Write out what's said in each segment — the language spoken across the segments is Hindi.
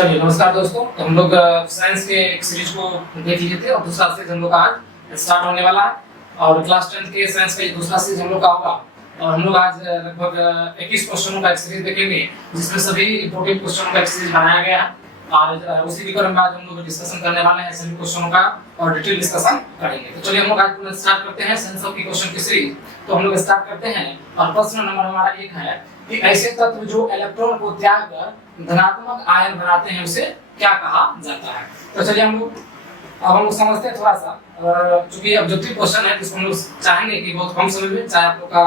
चलिए नमस्कार दोस्तों, तो हम लोग साइंस के एक सीरीज को देख लिए थे और दूसरा सीरीज हम लोग का आज स्टार्ट होने वाला है। और क्लास 10 के साइंस का ये दूसरा सीरीज हम लोग का होगा। और हम लोग आज लगभग 21 क्वेश्चनों का एक सीरीज देखेंगे, जिसमें सभी इंपॉर्टेंट क्वेश्चनों का एक सीरीज बनाया गया है। और उसी के क्रम में आज हम लोग डिस्कशन करने वाले हैं सभी क्वेश्चनों का और डिटेल डिस्कशन करेंगे। तो चलिए हम लोग आज स्टार्ट करते हैं साइंस ऑफ की क्वेश्चन की सीरीज। तो हम लोग स्टार्ट करते हैं और प्रश्न नंबर हमारा 1 है कि ऐसे तत्व जो इलेक्ट्रॉन को त्याग कर धनात्मक आयन बनाते हैं उसे क्या कहा जाता है। तो चलिए हम लोग समझते हैं थोड़ा सा। क्योंकि ऑब्जेक्टिव क्वेश्चन है, इसको हम लोग चाहेंगे कि बहुत कम समय में, चाहे आप लोग का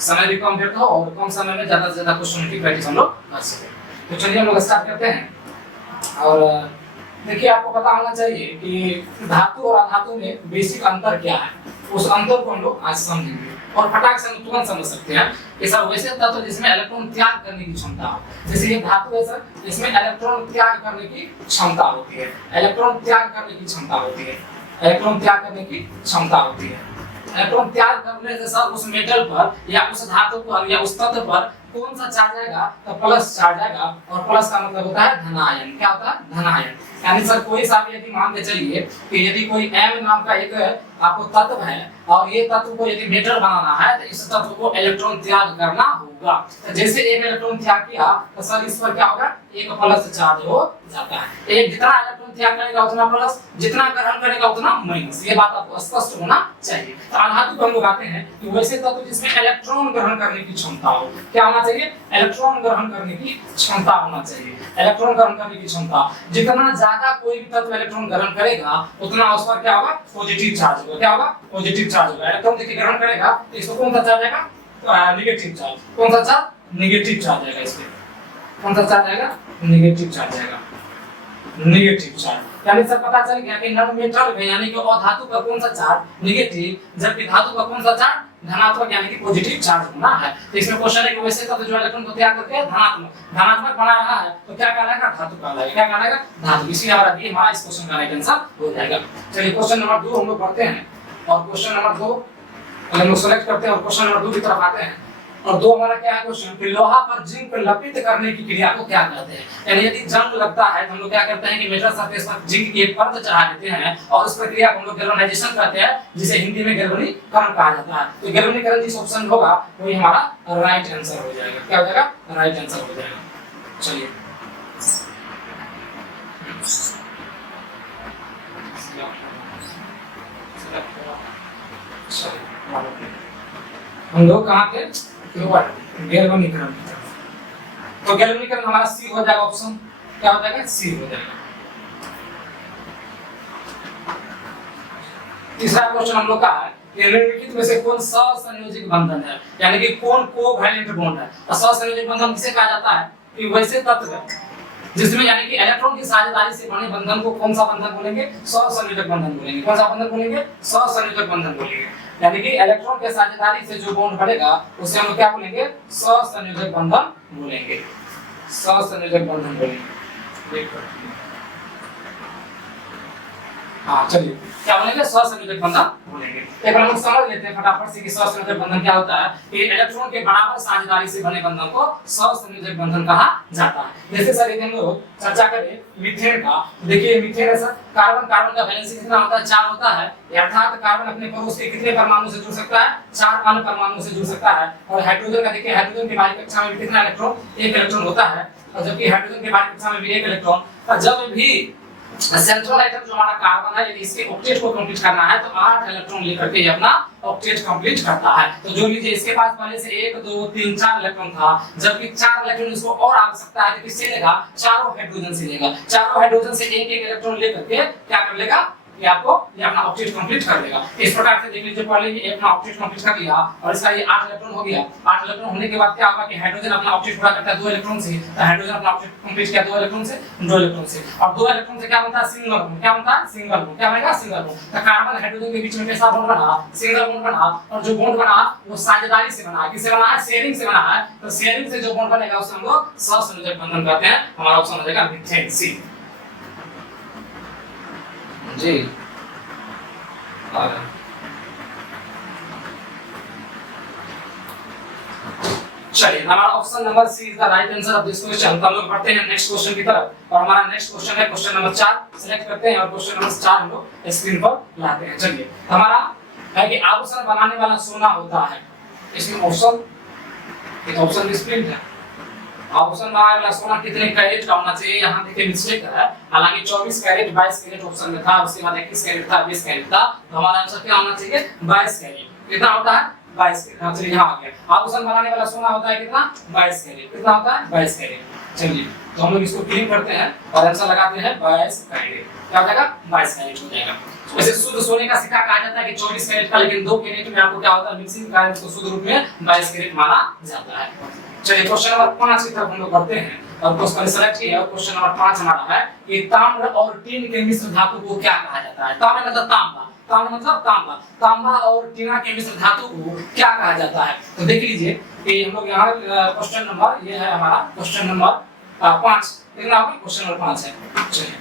समय भी कम व्यर्थ हो और कम समय में ज्यादा से ज्यादा क्वेश्चन की प्रैक्टिस हम लोग कर सकें। तो चलिए हम लोग स्टार्ट करते हैं। और देखिए, आपको पता होना चाहिए कि धातु और अधातु में बेसिक अंतर क्या है। उस अंतर को हम लोग आज समझेंगे और फटाक से हम तुरंत समझ सकते हैं। ऐसा वैसे तत्व जिसमें इलेक्ट्रॉन त्याग करने की क्षमता हो, जैसे ये धातु है सर, इसमें इलेक्ट्रॉन त्याग करने की क्षमता होती है। इलेक्ट्रॉन त्याग करने की क्षमता होती है। इलेक्ट्रॉन त्याग करने की क्षमता होती है। इलेक्ट्रॉन त्याग करने से सर उस मेटल पर या उस धातु पर या उस तत्व पर कौन सा चार्ज आएगा? तो प्लस चार्ज आएगा। और प्लस का मतलब होता है धनायन। क्या होता है? धनायन। यानी सर कोई सा भी यदि मान के चलिए कि यदि कोई M नाम का एक आपको तत्व है और ये तत्व को यदि मेटल बनाना है तो इस तत्व को इलेक्ट्रॉन त्याग करना होगा। तो जैसे एक इलेक्ट्रॉन त्याग किया तो सर इस पर क्या होगा? एक प्लस चार्ज हो जाता है। एक जितना इलेक्ट्रॉन त्याग करेगा उतना प्लस, जितना ग्रहण करेगा उतना माइनस। ये बात आपको स्पष्ट होना चाहिए। तो अधातु पर हम लोग आते हैं कि वैसे तत्व जिसमें इलेक्ट्रॉन ग्रहण करने की क्षमता हो। क्या होना चाहिए? इलेक्ट्रॉन ग्रहण करने की क्षमता होना चाहिए। इलेक्ट्रॉन ग्रहण करने की क्षमता, जितना ज्यादा कोई भी तत्व इलेक्ट्रॉन ग्रहण करेगा उतना उस पर क्या होगा? पॉजिटिव चार्ज होगा। क्या होगा? पॉजिटिव चार्ज होगा। इलेक्ट्रॉन देखिए ग्रहण करेगा तो इसको कौन सा चार्ज आएगा? Negative charge. कौन सा चार्ज? नेगेटिव चार्ज आएगा। इसमें कौन सा चार्ज आएगा? नेगेटिव चार्ज आएगा। Negative charge. यानी सर पता चल गया कि नॉनमेटल में यानी कि अधातु पर कौन सा चार्ज? नेगेटिव, जबकि धातु पर कौन सा चार्ज? धनात्मक, यानी कि पॉजिटिव चार्ज होना है। तो इसमें क्वेश्चन है कि वैसे तत्व जो इलेक्ट्रॉन को त्याग करके धनात्मक बना रहा है तो क्या कहलाएगा? धातु कहलाएगा। क्या कहलाएगा? धातु। इसी हमारा बी हमारा इस क्वेश्चन का राइट आंसर हो जाएगा। चलिए क्वेश्चन नंबर 2 हम लोग पढ़ते हैं और क्वेश्चन नंबर 2 हम लोग सेलेक्ट करते हैं और क्वेश्चन नंबर 2 की तरफ आते हैं। और 2 हमारा क्या है क्वेश्चन कि लोहा पर जिंक को लेपित करने की क्रिया को क्या कहते हैं। यानी यदि जंग लगता है तो हम लोग क्या करते हैं कि मेटल सरफेस पर जिंक की एक परत चढ़ा देते हैं और उस प्रक्रिया को हम लोग गैल्वेनाइजेशन कहते हैं, जिसे हिंदी में गैल्वेनीकरण कहा जाता है। तो गैल्वेनीकरण जिस ऑप्शन होगा वही हमारा राइट आंसर हो जाएगा। क्या हो जाएगा? राइट आंसर हो जाएगा। चलिए हम लोग कहाँ थे? गैल्वेनीकरण। तो गैल्वेनीकरण हमारा सी हो जाएगा ऑप्शन। क्या हो जाएगा? सी हो जाएगा। तीसरा क्वेश्चन हम लोग का है निम्नलिखित में से कौन सहसंयोजक बंधन है, यानी कि कौन कोवैलेंट बॉन्ड है। और सहसंयोजक बंधन किसे कहा जाता है? कि वैसे तत्व जिसमें यानी कि इलेक्ट्रॉन की साझेदारी से बने बंधन को कौन सा बंधन बोलेंगे? सहसंयोजक बंधन बोलेंगे। कौन सा बंधन बोलेंगे? सहसंयोजक बंधन बोलेंगे। यानी कि इलेक्ट्रॉन के साझेदारी से जो बॉन्ड बनेगा उसे हम क्या बोलेंगे? सहसंयोजक बंधन बोलेंगे। सहसंयोजक बंधन बोलेंगे। हाँ चलिए क्या बोलेंगे? सहसंयोजक बंधन बोलेंगे। एक हम लोग समझ लेते हैं फटाफट से कि सहसंयोजक बंधन क्या होता है। कि इलेक्ट्रॉन के बराबर साझेदारी से बने बंधन को सहसंयोजक बंधन कहा जाता है। जैसे सर हम लोग चर्चा करें मीथेन का। देखिए मीथेन है सर, कार्बन कार्बन का वैलेंसी कितना होता है? 4 होता है। अर्थात कार्बन अपने पड़ोस के कितने परमाणु से जुड़ सकता है? 4 अन्य परमाणु से जुड़ सकता है। और हाइड्रोजन का देखिए, हाइड्रोजन की बाहरी कक्षा में भी कितना इलेक्ट्रॉन? 1 इलेक्ट्रॉन होता है। और जबकि हाइड्रोजन की बाहरी कक्षा में भी 1 इलेक्ट्रॉन। और जब भी सेंट्रल आइटम जो हमारा कार्बन है, यदि इसके ऑक्टेट को कंप्लीट करना है तो 8 इलेक्ट्रॉन लेकर के ये अपना ऑक्टेट कंप्लीट करता है। तो जो लीजिए इसके पास पहले से 1 2 3 4 इलेक्ट्रॉन था, जबकि 4 इलेक्ट्रॉन इसको और आ सकता है तो किससे लेगा? चारों हाइड्रोजन से लेगा। चारों हाइड्रोजन से एक इलेक्ट्रॉन लेकर के क्या कर लेगा? ये आपको ये अपना ऑक्टेट कंप्लीट कर देगा। इस प्रकार से देख लीजिए, पहले ये अपना ऑक्टेट कंप्लीट कर लिया और इसका ये 8 इलेक्ट्रॉन हो गया। 8 इलेक्ट्रॉन होने के बाद क्या होगा कि हाइड्रोजन अपना ऑक्टेट पूरा करता है 2 इलेक्ट्रॉन से। तो हाइड्रोजन अपना ऑक्टेट कंप्लीट किया 2 इलेक्ट्रॉन से, 2 इलेक्ट्रॉन से। और 2 इलेक्ट्रॉन से क्या बनता है? Single bond. क्या बनता है? Single bond. क्या बनेगा? Single bond. तो कार्बन हाइड्रोजन के बीच में कैसा बॉन्ड बना? सिंगल बॉन्ड बना। और जो बॉन्ड बना वो साझेदारी से बना। किससे बना है? शेयरिंग से बना है। तो शेयरिंग से जो बॉन्ड बनेगा उसे हम लोग सहसंयोजक बंधन कहते हैं। हमारा ऑप्शन हो जाएगा मीथेन, सी जी। चलिए हमारा option number C is the right answer of this question. तो हम लोग बढ़ते हैं नेक्स्ट क्वेश्चन की तरफ और हमारा नेक्स्ट क्वेश्चन है क्वेश्चन नंबर 4 सिलेक्ट करते हैं और क्वेश्चन नंबर 4 हम लोग स्क्रीन पर लाते हैं। चलिए हमारा है कि आभूषण बनाने वाला सोना होता है। इसमें ऑप्शन एक ऑप्शन डिस्प्लेड है। आभूषण बनाने वाला सोना कितने कैरेट का होना चाहिए, यहाँ देखिए मिस्टेक है। हालांकि 24 कैरेट 22 कैरेट ऑप्शन में था, उसके बाद 21 कैरेट था, 20 कैरेट था। तो हमारा आंसर क्या होना चाहिए 22 कैरेट। कितना होता है 22 कैरेट। हाँ चलिए यहाँ आ गया। आभूषण बनाने वाला सोना होता है कितना 22 कैरेट। कितना होता है 22 कैरेट। चलिए तो हम लोग इसको क्लीन करते हैं और आंसर लगाते हैं 22 कैरेट। क्या हो जाएगा 22 कैरेट हो जाएगा। वैसे शुद्ध सोने का सिक्का कहा जाता है कि 24 कैरेट का, लेकिन 2 कैरेट में आपको क्या होता है मिक्सिंग के कारण इसको शुद्ध रूप में 22 कैरेट माना जाता है। चलिए क्वेश्चन नंबर 5 की तरफ हम लोग बढ़ते हैं और क्वेश्चन सेलेक्ट किया और क्वेश्चन नंबर 5 हमारा है कि ताम्र और टीन के मिश्र धातु को क्या कहा जाता है। ताम्र मतलब तांबा, ताम्र मतलब तांबा, तांबा और टीना के मिश्र धातु को क्या कहा जाता है। तो देख लीजिए कि हम लोग यहाँ क्वेश्चन नंबर ये है हमारा क्वेश्चन नंबर 5। देखना होगा क्वेश्चन नंबर 5 है। चलिए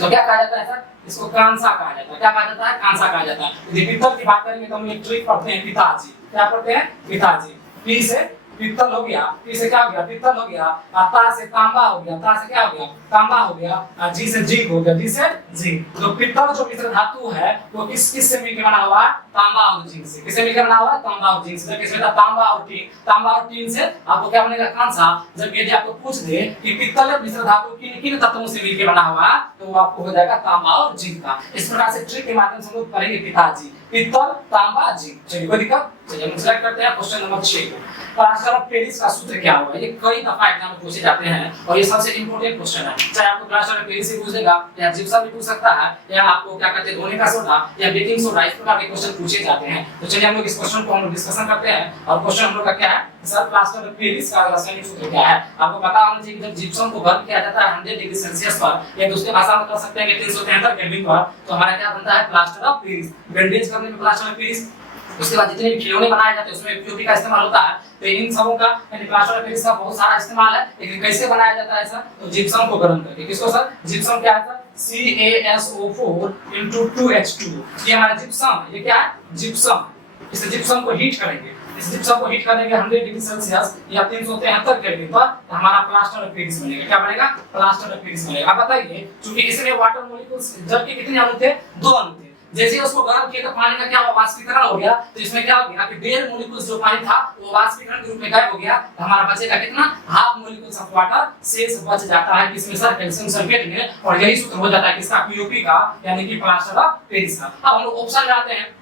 तो क्या कहा जाता है सर, इसको कांसा कहा जाता है। क्या कहा जाता है कांसा कहा जाता है। यदि पीतल की बात करेंगे तो हम एक ट्रिक पढ़ते हैं पिताजी। क्या पढ़ते हैं पिताजी। पी से पीतल हो गया, पी से क्या हो गया पीतल हो गया, ता से तांबा हो गया, ता से क्या हो गया तांबा हो गया, जी से जिंक हो गया, जी से जिंक। तो पीतल जो मिश्र धातु है वो किस से मिलकर बना हुआ है तांबा और जिंक से। किससे मिलकर बना हुआ है तांबा और जिंक से। किसमें था तांबा और टीन, तांबा और टीन से आपको क्या बनेगा कांसा। जब यदि आपको पूछ दे कि पीतल मिश्र धातु किन किन तत्वों से मिलकर बना हुआ है तो वो आपको हो जाएगा तांबा और जिंक का। इस प्रकार से ट्रिक के माध्यम से हम लोग पढ़ेंगे पिताजी पीतल तांबा जिंक। चलिए कोई दिक्कत। चलिए हम सिलेक्ट करते हैं क्वेश्चन नंबर 6 को। प्लास्टर ऑफ पेरिस का सूत्र क्या होगा। ये कई दफा एग्जाम में पूछे जाते हैं और ये सबसे इंपॉर्टेंट क्वेश्चन है। चाहे आपको प्लास्टर ऑफ पेरिस से पूछेगा या जिप्सम भी पूछ सकता है या आपको क्या कहते हैं धोने का सोडा या बेकिंग सोडा, इस प्रकार के क्वेश्चन पूछे जाते हैं। तो चलिए हम लोग इस क्वेश्चन को हम लोग डिस्कशन करते हैं और क्वेश्चन हम लोग का क्या है सर प्लास्टर ऑफ पेरिस का रासायनिक सूत्र क्या है। आपको पता होना चाहिए कि जब जिप्सम को गर्म किया जाता है 100 डिग्री सेल्सियस पर या दूसरी भाषा में कह सकते हैं कि 373 केल्विन पर, तो हमारा क्या बनता है प्लास्टर ऑफ पेरिस। बेंडेज करने में प्लास्टर ऑफ पेरिस। उसके बाद जितने भी खिलौने बनाए जाते हैं उसमें पीओपी का इस्तेमाल होता है। तो इन सबों का यानी प्लास्टर ऑफ पेरिस का बहुत सारा इस्तेमाल है। लेकिन कैसे बनाया जाता है सर तो जिप्सम को गर्म करके। किसको सर जिप्सम क्या है सर CaSO4 * 2H2। ये हमारा जिप्सम, ये क्या है जिप्सम। इस जिप्सम को हीट करेंगे, इस जिप्सम को हीट करेंगे 100 डिग्री सेल्सियस या 373 केल्विन पर, तो हमारा प्लास्टर ऑफ पेरिस बनेगा। क्या बनेगा प्लास्टर ऑफ पेरिस बनेगा। अब बताइए क्योंकि इसमें वाटर मॉलिक्यूल्स जल के कितने अणु थे 2 अणु थे। जैसे उसको गर्म किया तो पानी का क्या हुआ वाष्पीकरण हो गया। तो इसमें क्या हो गया कि 1.5 मॉलिक्यूल्स जो पानी था वो वाष्पीकरण के रूप में गायब हो गया। तो हमारा बचेगा कितना हाफ मॉलिक्यूल्स ऑफ वाटर शेष बच जाता है किसमें सर कैल्शियम सल्फेट में। और यही सूत्र हो जाता है किसका पीओपी का यानी कि प्लास्टर ऑफ पेरिस का। अब हम लोग ऑप्शन लगाते हैं।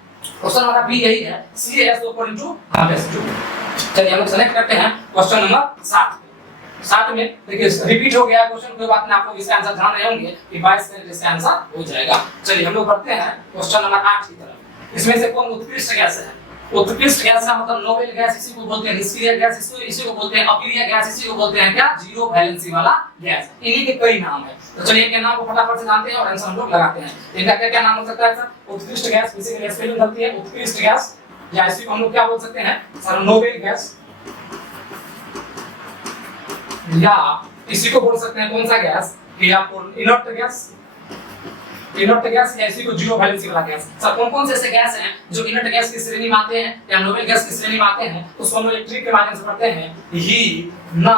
ऑप्शन हमारा बी यही है CaSO4 * H2। चलिए हम लोग सेलेक्ट करते हैं क्वेश्चन नंबर 7 में। देखिए रिपीट हो गया क्वेश्चन, कोई बात नहीं, आपको इसका आंसर ध्यान रहे होंगे कि 22 कैरेट इसका आंसर हो जाएगा। चलिए हम लोग बढ़ते हैं क्वेश्चन नंबर 8 की तरफ। इसमें से कौन उत्कृष्ट गैस है। उत्कृष्ट गैस का मतलब नोबेल गैस इसी को बोलते हैं, निष्क्रिय गैस इसी को बोलते हैं, अक्रिय गैस इसी को बोलते हैं क्या जीरो वैलेंसी वाला गैस। इन्हीं के कई नाम है। तो चलिए इनके नाम को फटाफट से जानते हैं और आंसर हम लोग लगाते हैं। इनका क्या क्या नाम हो सकता है सर उत्कृष्ट गैस, किसी गैस स्पेलिंग गलती है उत्कृष्ट गैस, या इसी को हम लोग क्या बोल सकते हैं सर नोबेल गैस, या इसी को बोल सकते हैं कौन सा गैस कि आपको इनर्ट गैस, इनर्ट गैस या इसी को जीरो वैलेंसी वाला गैस। सर कौन कौन से ऐसे गैस हैं जो इनर्ट गैस की श्रेणी में आते हैं या नोबेल गैस की श्रेणी में आते हैं, उसको हम लोग एक ट्रिक के माध्यम से पढ़ते हैं। ही ना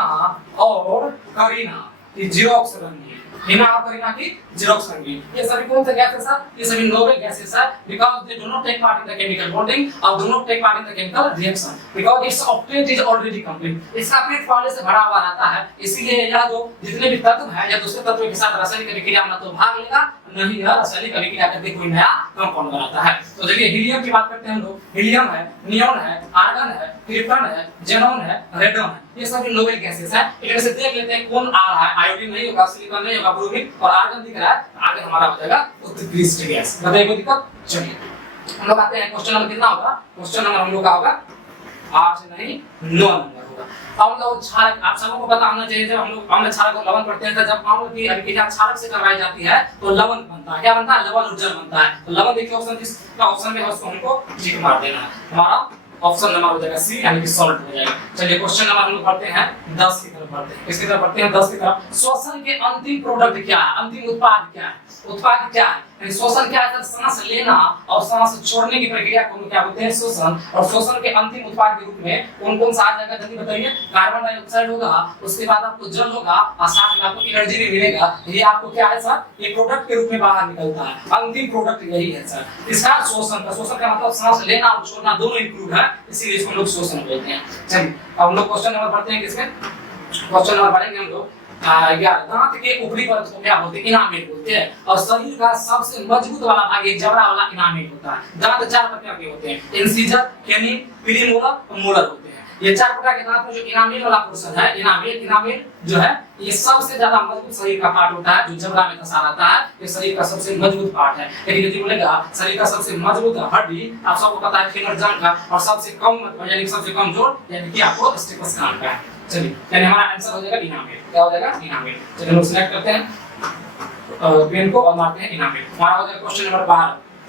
और करीना ये जीरोक्स रंगीन, हिना और करीना की जीरोक्स रंगीन, ये सभी कौन से गैस है सर ये सभी नोबेल गैसेस है because they do not take part in the chemical bonding और do not take part in the chemical reaction because its octet is already complete. इसका ऑक्टेट पहले से भरा हुआ रहता है, इसीलिए यह जो जितने भी तत्व है या दूसरे तत्वों के साथ रासायनिक अभिक्रिया में तो भाग लेगा नहीं, यह रासायनिक अभिक्रिया करके कोई नया कंपाउंड बनाता है। तो चलिए हीलियम की बात करते हैं हम लोग। हीलियम है, नियॉन है, आर्गन है, क्रिप्टन है, जेनॉन है, रेडन है, ये सभी नोबेल गैसेस हैं। इनमें से देख लेते हैं कौन आ रहा है। आयोडीन नहीं होगा, सिलिकॉन नहीं होगा, ब्रोमीन और आर्गन दिख रहा है, आगे हमारा हो जाएगा उत्कृष्ट गैस। बताइए कोई दिक्कत। चलिए हम लोग आते हैं क्वेश्चन नंबर कितना होगा। क्वेश्चन नंबर हम लोग का होगा 8 नहीं 9 नंबर होगा। हम लोग क्षारक, आप सबको को पता होना चाहिए जब हम लोग अम्ल क्षारक और लवण पढ़ते हैं तो जब अम्ल की अभिक्रिया क्षारक से करवाई जाती है तो लवण बनता है। क्या बनता है लवण और जल बनता है। तो लवण देखिए ऑप्शन किसका ऑप्शन में है उसको हमको टिक मार देना है। हमारा ऑप्शन नंबर हो जाएगा सी यानी कि सॉल्ट हो जाएगा। चलिए क्वेश्चन नंबर हम लोग पढ़ते हैं 10 की तरफ बढ़ते हैं। किसकी तरफ पढ़ते हैं 10 की तरफ। श्वसन के अंतिम प्रोडक्ट क्या है, अंतिम उत्पाद क्या है, उत्पाद क्या है। यानी शोषण क्या है? सांस लेना और सांस छोड़ने की प्रक्रिया को क्या बोलते हैं? शोषण। और शोषण के अंतिम उत्पाद के रूप में कौन कौन सा आ जाएगा जल्दी बताइए? कार्बन डाइऑक्साइड होगा, उसके बाद आपको जल होगा और साथ में आपको एनर्जी भी मिलेगा। ये आपको क्या है सर? ये प्रोडक्ट के रूप में बाहर निकलता है, अंतिम प्रोडक्ट यही है सर। इसका शोषण का मतलब सांस लेना और छोड़ना दोनों इंक्लूड है, इसीलिए इसको हम लोग शोषण बोलते हैं। चलिए अब हम लोग क्वेश्चन नंबर पढ़ते हैं। किसमें क्वेश्चन नंबर पढ़ेंगे हम लोग 11। दांत के ऊपरी परत को क्या बोलते हैं? इनामेल बोलते हैं। और शरीर का सबसे मजबूत वाला भाग एक जबड़ा वाला इनामेल होता है। दांत 4 प्रकार के होते हैं, इंसिजर, कैनिन, प्रीमोलर और मोलर होते हैं। ये 4 प्रकार के दांत में जो इनामेल वाला पोर्शन है, इनामेल जो है ये सबसे ज्यादा मजबूत शरीर का पार्ट होता है, जो जबड़ा में दसा रहता है। ये शरीर का सबसे मजबूत पार्ट है। लेकिन यदि बोलेगा शरीर का सबसे मजबूत हड्डी, आप सबको पता है फेमर जान का, और सबसे कम यानी सबसे कमजोर यानी कि आपको स्टेपस कान का है। चलिए यानी हमारा आंसर हो जाएगा इनामेल। क्या हो जाएगा? इनामेल। चलिए हम लोग सिलेक्ट करते हैं पेन को और मारते हैं इनामेल। हमारा हो जाएगा क्वेश्चन नंबर 12।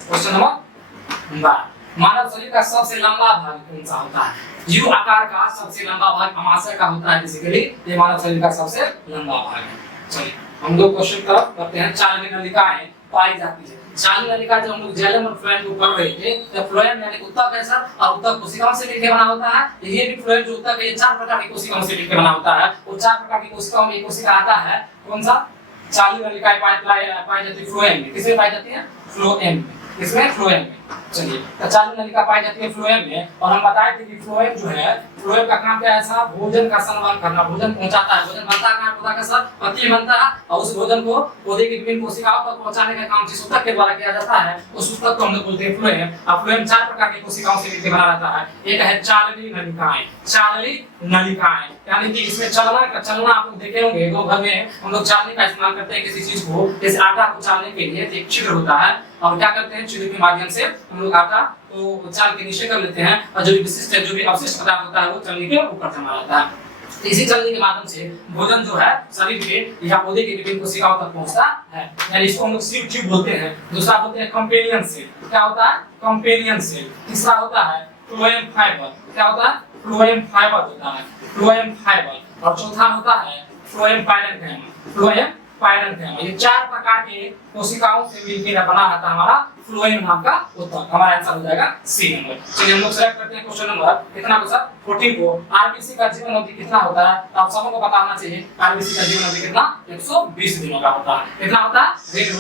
क्वेश्चन नंबर 12, मानव शरीर का सबसे लंबा भाग कौन सा होता है? यू आकार का सबसे लंबा भाग अमाशय का होता है। बेसिकली ये मानव शरीर का सबसे लंबा भाग है। चलिए हम लोग क्वेश्चन तरफ करते हैं। 4 नलिकाएं पाई जाती है। 4 नलिका जब हम लोग जाइलम और फ्लोएम को पढ़ रहे थे, तो फ्लोएम यानी ऊतक है सर, और ऊतक कोशिकाओं से मिलकर बना होता है। ये भी फ्लोएम जो ऊतक है, ये 4 प्रकार की कोशिकाओं से मिलकर बना होता है। वो 4 प्रकार की कोशिकाओं में एक कोशिका आता है, कौन सा? 4 नलिकाएं पाई जाती है फ्लोएम में। किसमें पाई जाती है? फ्लोएम में। इसमें फ्लोएम में। चलिए तो 4 नलिका पाई जाती है फ्लोएम में। और हम बताए थे कि फ्लोएम जो है, फ्लोएम का काम क्या है साहब? भोजन का संवहन करना, भोजन पहुंचाता है। भोजन बनता है पौधा का सर, पत्ती बनता है, और उस भोजन को पौधे की विभिन्न कोशिकाओं तक पहुंचाने का काम जिस ऊतक के द्वारा किया जाता है, उस ऊतक को हम लोग बोलते हैं फ्लोएम। और फ्लोएम 4 प्रकार की कोशिकाओं से मिलकर बना रहता है। एक है चालनी नलिकाएं। चालनी नलिकाएं यानी कि इसमें चलना आप लोग देखे होंगे, दो घर में हम लोग चालनी का इस्तेमाल करते हैं किसी चीज को, जैसे आटा को चालने के लिए एक छिद्र होता है, और क्या करते हैं छिद्र के माध्यम से हम लोग आटा को चाल के नीचे कर लेते हैं, और जो भी विशिष्ट जो भी अवशिष्ट पदार्थ होता है वो चलनी के ऊपर जमा रहता है। तो इसी चलनी के माध्यम से भोजन जो है शरीर के या पौधे के विभिन्न कोशिकाओं तक पहुंचता है, यानी इसको हम लोग सीड ट्यूब बोलते हैं। दूसरा बोलते हैं कंपेनियन सेल। क्या होता है? Companion cell. तीसरा होता है फ्लोएम फाइबर। क्या होता है? फ्लोएम फाइबर होता है, फ्लोएम फाइबर। और चौथा होता है फ्लोएम पाइरेन्काइमा। फ्लोएम पाइरेन्काइमा। ये 4 प्रकार के कोशिकाओं से मिलकर बना रहता है हमारा फ्लोएम नाम का ऊतक। हमारा आंसर हो जाएगा सी नंबर। चलिए हम लोग सेलेक्ट करते हैं क्वेश्चन नंबर कितना को सर? 14 को। आरबीसी का जीवन अवधि कितना होता है? तो आप सबको पता होना चाहिए आरबीसी का जीवन अवधि कितना? 120 दिनों का होता है। कितना होता है? रेड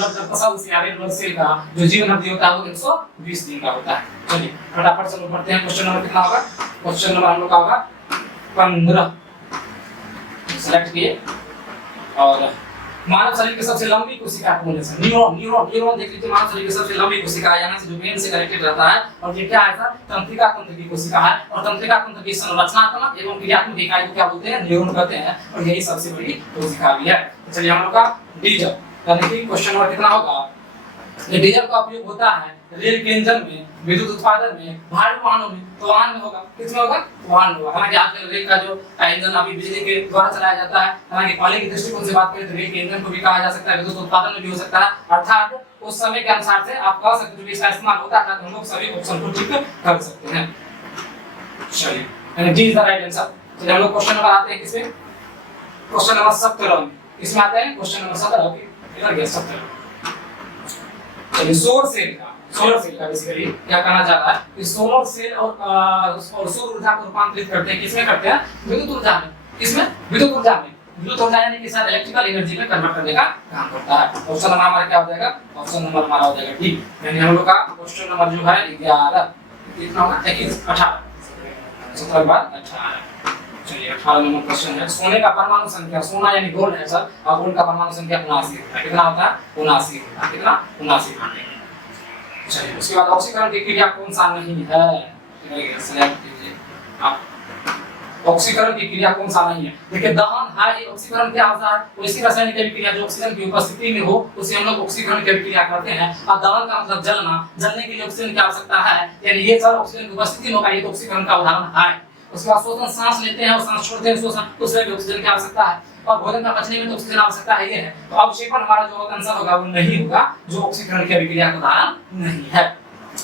ब्लड सेल का जो जीवन अवधि होता है वो 120 दिन का होता है। चलिए फटाफट से पढ़ते हैं। क्वेश्चन नंबर कितना होगा? क्वेश्चन नंबर हम लोग का होगा 15। सेलेक्ट किए। और मानव शरीर की सबसे लंबी कोशिका कौन है सर? न्यूरॉन देख लीजिए। मानव शरीर की सबसे लंबी कोशिका है, यहाँ से जो ब्रेन से कनेक्टेड रहता है। और ये क्या है सर? तंत्रिका तंत्र की कोशिका है। और तंत्रिका तंत्र की संरचनात्मक एवं क्रियात्मक इकाई को क्या बोलते हैं? न्यूरॉन कहते हैं। और यही सबसे बड़ी कोशिका भी है। चलिए हम लोग का डीजल यानी कि क्वेश्चन नंबर कितना होगा? ये डीजल का उपयोग होता है रेल के इंजन में, विद्युत उत्पादन में, भारी वाहनों में। तो वाहन में होगा, किसमें होगा? वाहन में होगा। हालांकि आजकल रेल का जो इंजन अभी बिजली के द्वारा चलाया जाता है। हालांकि पहले की दृष्टिकोण से बात करें तो रेल के इंजन को भी कहा जा सकता है, विद्युत उत्पादन में भी हो सकता है। अर्थात उस समय के अनुसार से आप कह सकते हो कि इसका इस्तेमाल होता था, तो हम लोग सभी ऑप्शन को टिक कर सकते हैं। चलिए यानी D is the right answer. चलिए हम लोग क्वेश्चन नंबर आते हैं किसमें? क्वेश्चन नंबर 17 में। इसमें आते हैं क्वेश्चन नंबर 17 इधर गया 17। चलिए सोलर सेल का बेसिकली क्या कहना चाहता है कि सोलर सेल और सौर ऊर्जा को रूपांतरित करते हैं। किसमें करते हैं? विद्युत ऊर्जा में। किसमें? विद्युत ऊर्जा में। विद्युत ऊर्जा यानी कि सर इलेक्ट्रिकल एनर्जी में कन्वर्ट करने का काम करता है। ऑप्शन नंबर हमारा क्या हो जाएगा? ऑप्शन नंबर हमारा हो जाएगा डी। यानी हम लोग का क्वेश्चन नंबर जो है 11 कितना होगा? 21 18 17 के बाद 18। चलिए 18 नंबर क्वेश्चन है। सोने का परमाणु संख्या, सोना यानी गोल्ड है सर, और गोल्ड का परमाणु संख्या 79 होता है। कितना होता है? 79 होता है। कितना? 79 होता है। चलिए उसके बाद ऑक्सीकरण की क्रिया कौन सा नहीं है? सेलेक्ट कीजिए आप। ऑक्सीकरण की क्रिया कौन सा नहीं है? देखिए दहन है, ये ऑक्सीकरण क्या होता है? वैसी रासायनिक क्रिया जो ऑक्सीजन की उपस्थिति में हो उसे हम लोग ऑक्सीकरण की क्रिया करते हैं। और दहन का मतलब जलना, जलने के लिए ऑक्सीजन की आवश्यकता है, यानी ये सर ऑक्सीजन की उपस्थिति में होगा, ये ऑक्सीकरण का उदाहरण है। उसके बाद श्वसन, सांस लेते हैं और सांस छोड़ते हैं, श्वसन, उसमें भी ऑक्सीजन की आवश्यकता है। और भोजन का पचने में तो ऑक्सीजन आवश्यकता है ये है। तो अवक्षेपण हमारा जो आंसर होगा वो नहीं होगा, जो ऑक्सीकरण की अभिक्रिया का उदाहरण नहीं है।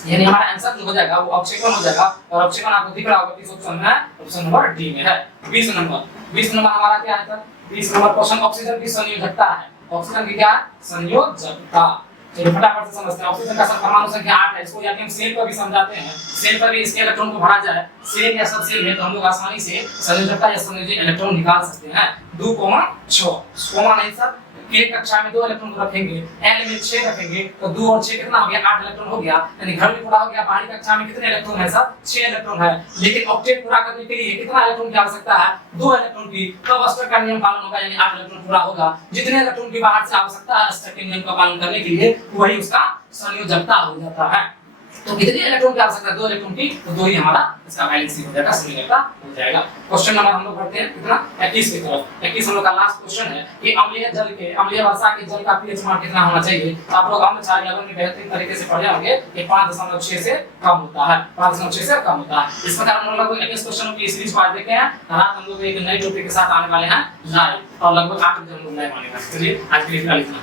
यानी हमारा आंसर जो हो जाएगा वो अवक्षेपण हो जाएगा। और अवक्षेपण आपको दिख रहा होगा किस ऑप्शन में है? ऑप्शन नंबर डी में है। 20 नंबर हमारा क्या है सर? 20 नंबर क्वेश्चन ऑक्सीजन की संयोजकता है। ऑक्सीजन की क्या है? संयोजकता। चलिए फटाफट से समझते हैं। ऑक्सीजन का परमाणु संख्या 8 है। इसको यदि हम सेल पर भी समझाते हैं, सेल पर भी इसके इलेक्ट्रॉन को भरा जाए, सेल या सब सेल में, तो हम लोग आसानी से संयोजकता या संयोजी इलेक्ट्रॉन निकाल सकते हैं। 2,6 कोमा नहीं सर, एक कक्षा में 2 इलेक्ट्रॉन को रखेंगे, एल में 6 रखेंगे, तो 2 और 6 कितना हो गया? 8 इलेक्ट्रॉन हो गया। यानी घर में पूरा हो गया। बाहरी कक्षा में कितने इलेक्ट्रॉन है सर? 6 इलेक्ट्रॉन है। लेकिन ऑक्टेट पूरा करने के लिए कितना इलेक्ट्रॉन की आवश्यकता है? 2 इलेक्ट्रॉन की। तब स्टर का नियम पालन होगा, यानी 8 इलेक्ट्रॉन पूरा होगा। जितने इलेक्ट्रॉन की बाहर से आवश्यकता है स्टर के नियम का पालन करने के लिए, वही उसका संयोजकता हो जाता है। तो कितने इलेक्ट्रॉन की आवश्यकता है? 2 इलेक्ट्रॉन की, तो 2 ही हमारा इसका वैलेंसी हो जाएगा, संयोजकता हो जाएगा। क्वेश्चन नंबर हम लोग पढ़ते हैं कितना? 21 की तरफ। 21 हम लोग का लास्ट क्वेश्चन है कि अम्लीय जल के, अम्लीय वर्षा के जल का पीएच मान कितना होना चाहिए? तो आप लोग अम्ल क्षार लवण में बेहतरीन तरीके से पढ़े होंगे कि 5.6 से कम होता है, 5.6 से कम होता है। इस प्रकार हम लोग 21 क्वेश्चनों की सीरीज को आज देखते हैं। रात हम लोग एक नई टॉपिक के साथ आने वाले हैं लाइव, और लगभग 8 बजे हम लोग लाइव आने वाले हैं। चलिए आज के लिए इतना।